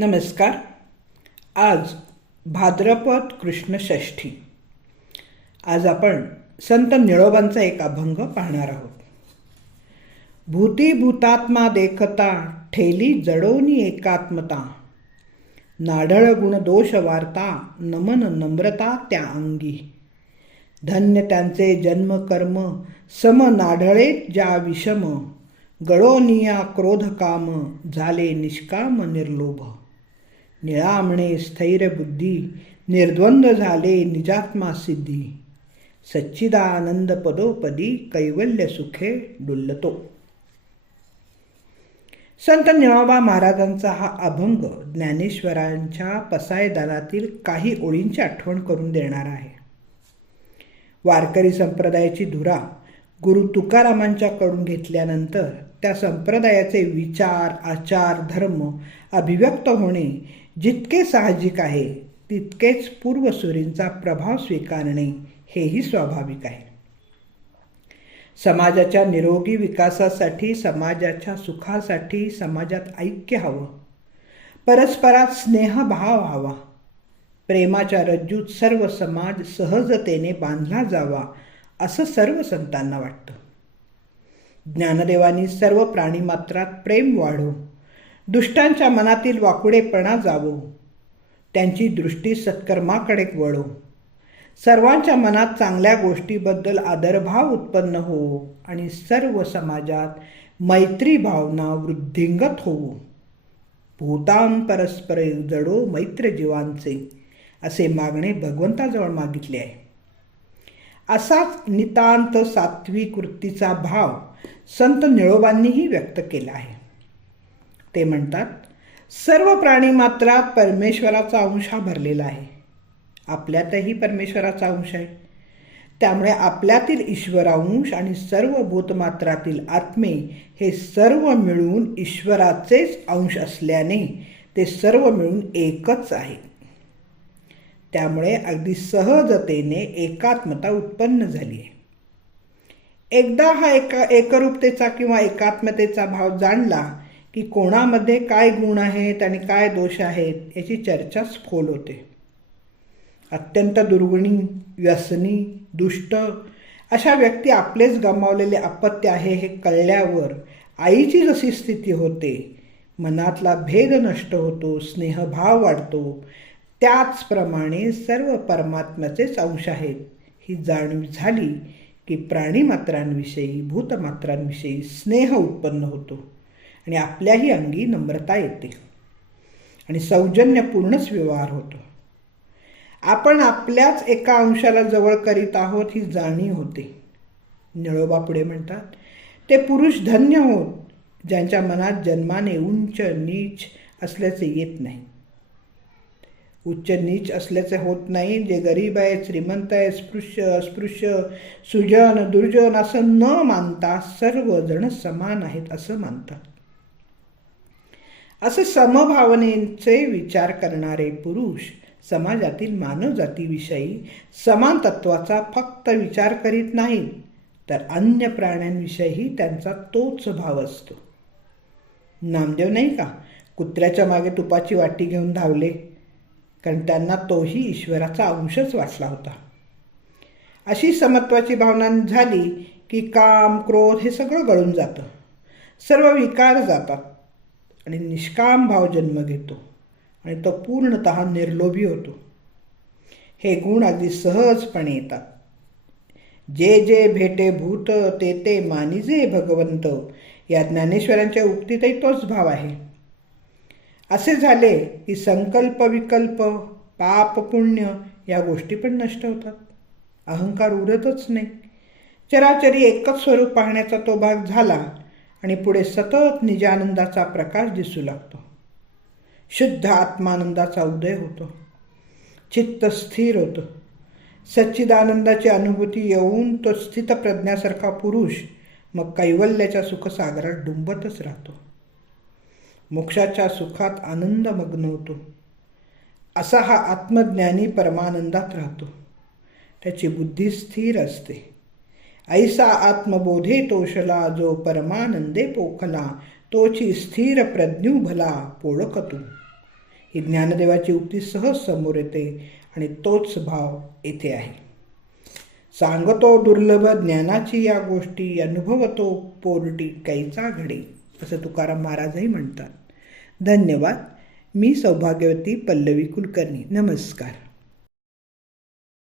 नमस्कार. आज भाद्रपद कृष्ण षष्ठी आज आपण संत निळोबांचा एक अभंग पाहणार आहोत. भूती भूतात्मा देखता ठेली जडोनी एकात्मता. नाढळ गुण दोष वार्ता नमन नम्रता त्या अंगी. धन्य त्यांचे जन्म कर्म सम नाढळे ज्या विषम. गळोनिया क्रोध काम झाले निष्काम निर्लोभ. निळामणे स्थैर्य बुद्धी निर्द्वंद्व झाले निजात्मा सिद्धी. सच्चिदानंद पदोपदी कैवल्य सुखे डुल्लतो संत निळाबा महाराजांचा हा अभंग ज्ञानेश्वरांच्या पसायदानातील काही ओळींची आठवण करून देणार आहे. वारकरी संप्रदायाची धुरा गुरु तुकारामांच्याकडून घेतल्यानंतर त्या संप्रदायाचे विचार आचार धर्म अभिव्यक्त होणे जितके साहजिक आहे तितकेच पूर्वसुरींचा प्रभाव स्वीकारणे हेही स्वाभाविक आहे. समाजाच्या निरोगी विकासासाठी समाजाच्या सुखासाठी समाजात ऐक्य हवं. परस्परात स्नेहभाव हवा. प्रेमाच्या रज्जूत सर्व समाज सहजतेने बांधला जावा असं सर्व संतांना वाटतं. ज्ञानदेवानी सर्व प्राणीमात्रात प्रेम वाढो. दुष्टांच्या मनातील वाकुडेपणा जावो. त्यांची दृष्टी सत्कर्माकडे वळो. सर्वांच्या मनात चांगल्या गोष्टीबद्दल आदरभाव उत्पन्न हो आणि सर्व समाजात मैत्री भावना वृद्धिंगत होवो. भूतान परस्पर जडो मैत्र जीवांचे असे मागणे भगवंताजवळ मागितले आहे. असाच नितांत सात्विक वृत्तीचा भाव संत निळोबांनीही व्यक्त केला आहे. ते म्हणतात सर्व प्राणी मात्रात परमेश्वराचा अंश हा भरलेला आहे. आपल्यातही परमेश्वराचा अंश आहे. त्यामुळे आपल्यातील ईश्वरांश आणि सर्व भूतमात्रातील आत्मे हे सर्व मिळून ईश्वराचेच अंश असल्याने ते सर्व मिळून एकच आहे. त्यामुळे अगदी सहजतेने एकात्मता उत्पन्न झाली आहे. एकदा हा एका एकरूपतेचा किंवा एकात्मतेचा भाव जाणला की कोणामध्ये काय गुण आहेत आणि काय दोष आहेत याची चर्चाच खोल होते. अत्यंत दुर्गुणी व्यसनी दुष्ट अशा व्यक्ती आपलेच गमावलेले अपत्य आहे हे कळल्यावर आईची जशी स्थिती होते मनातला भेद नष्ट होतो स्नेहभाव वाढतो त्याचप्रमाणे सर्व परमात्म्याचेच अंश आहेत. ही जाणीव झाली की प्राणीमात्रांविषयी भूतमात्रांविषयी स्नेह उत्पन्न होतो. आणि आपल्याही अंगी नम्रता येते. आणि सौजन्यपूर्णच व्यवहार होतो. आपण आपल्याच एका अंशाला जवळ करीत आहोत ही जाणीव होते. निळोबा पुढे म्हणतात ते पुरुष धन्य होत ज्यांच्या मनात जन्माने उंच नीच असल्याचे येत नाही. उच्च नीच असल्याचे होत नाही जे गरीब आहे श्रीमंत आहे स्पृश्य अस्पृश्य सुजन दुर्जन असं न मानता सर्वजण समान आहेत असं मानतात. असे समभावनेचे विचार करणारे पुरुष समाजातील मानवजातीविषयी समान तत्वाचा फक्त विचार करीत नाहीत तर अन्य प्राण्यांविषयीही त्यांचा तोच भाव असतो. नामदेव नाही का? कुत्र्याच्या मागे तुपाची वाटी घेऊन धावले कारण त्यांना तोही ईश्वराचा अंशच वाटला होता. अशी समत्वाची भावना झाली की काम क्रोध हे सगळं गळून जातं. सर्व विकार जातात. आणि निष्काम भाव जन्म घेतो आणि तो पूर्णत निर्लोभी होतो. हे गुण अगदी सहजपणे येतात. जे जे भेटे भूत ते ते मानिजे भगवंत या ज्ञानेश्वरांच्या उक्तीतही तोच भाव आहे. असे झाले की संकल्प विकल्प पाप पुण्य या गोष्टी पण नष्ट होतात. अहंकार उरतच नाही. चराचरी एकच स्वरूप पाहण्याचा तो भाग झाला आणि पुढे सतत निजानंदाचा प्रकाश दिसू लागतो. शुद्ध आत्मानंदाचा उदय होतो. चित्त स्थिर होतं. सच्चिदानंदाची अनुभूती येऊन तो स्थित प्रज्ञासारखा पुरुष मग कैवल्याच्या सुखसागरात डुंबतच राहतो. मोक्षाच्या सुखात आनंदमग्न होतो. असा हा आत्मज्ञानी परमानंदात राहतो. त्याची बुद्धी स्थिर असते. ऐसा आत्मबोधे तोषला जो परमानंदे पोखला तोची स्थिर प्रज्ञू भला पोळखतू ही ज्ञानदेवाची उक्ती सहज समोर येते आणि तोच भाव येथे आहे. सांगतो दुर्लभ ज्ञानाची या गोष्टी अनुभवतो पोरटी कैचा घडे असं तुकाराम महाराजही म्हणतात. धन्यवाद. मी सौभाग्यवती पल्लवी कुलकर्णी. नमस्कार.